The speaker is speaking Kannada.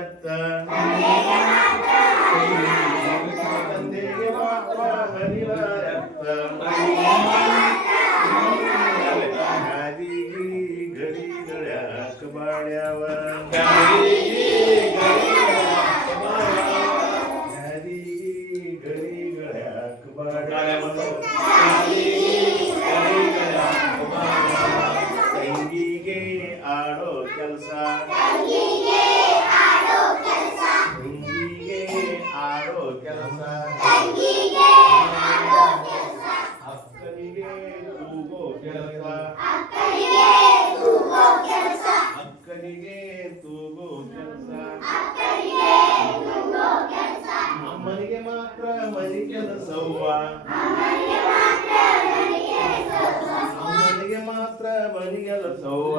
ರತ್ತ ತಂದೆಗೆ ಮಾತ್ರ ಮನಿವರತ್ತ ಗಾದಿಗಿ ಗಡಿಗಳ್ಯಾಕ ಬಾಳ್ಯಾವ ಗಾದಿಗಿ ಗಡಿಗಳ್ಯಾಕ ಬಾಳ್ಯಾವ ತಂಗಿಗೆ ಆಡೋ ಕೆಲಸ ತಂಗಿಗೆ ಆಡೋ ಕೆಲಸ ಅಕ್ಕನಿಗೆ ತೂಗೋ ಕೆಲಸ ಅಕ್ಕನಿಗೆ ತೂಗೋ ಕೆಲಸ ಅಮ್ಮನಿಗೆ ಮಾತ್ರ ಮನಿ ಕೆಲಸವ್ವ ಅಮ್ಮನಿಗೆ ಮಾತ್ರ ಮನಿ ಕೆಲಸವ್ವ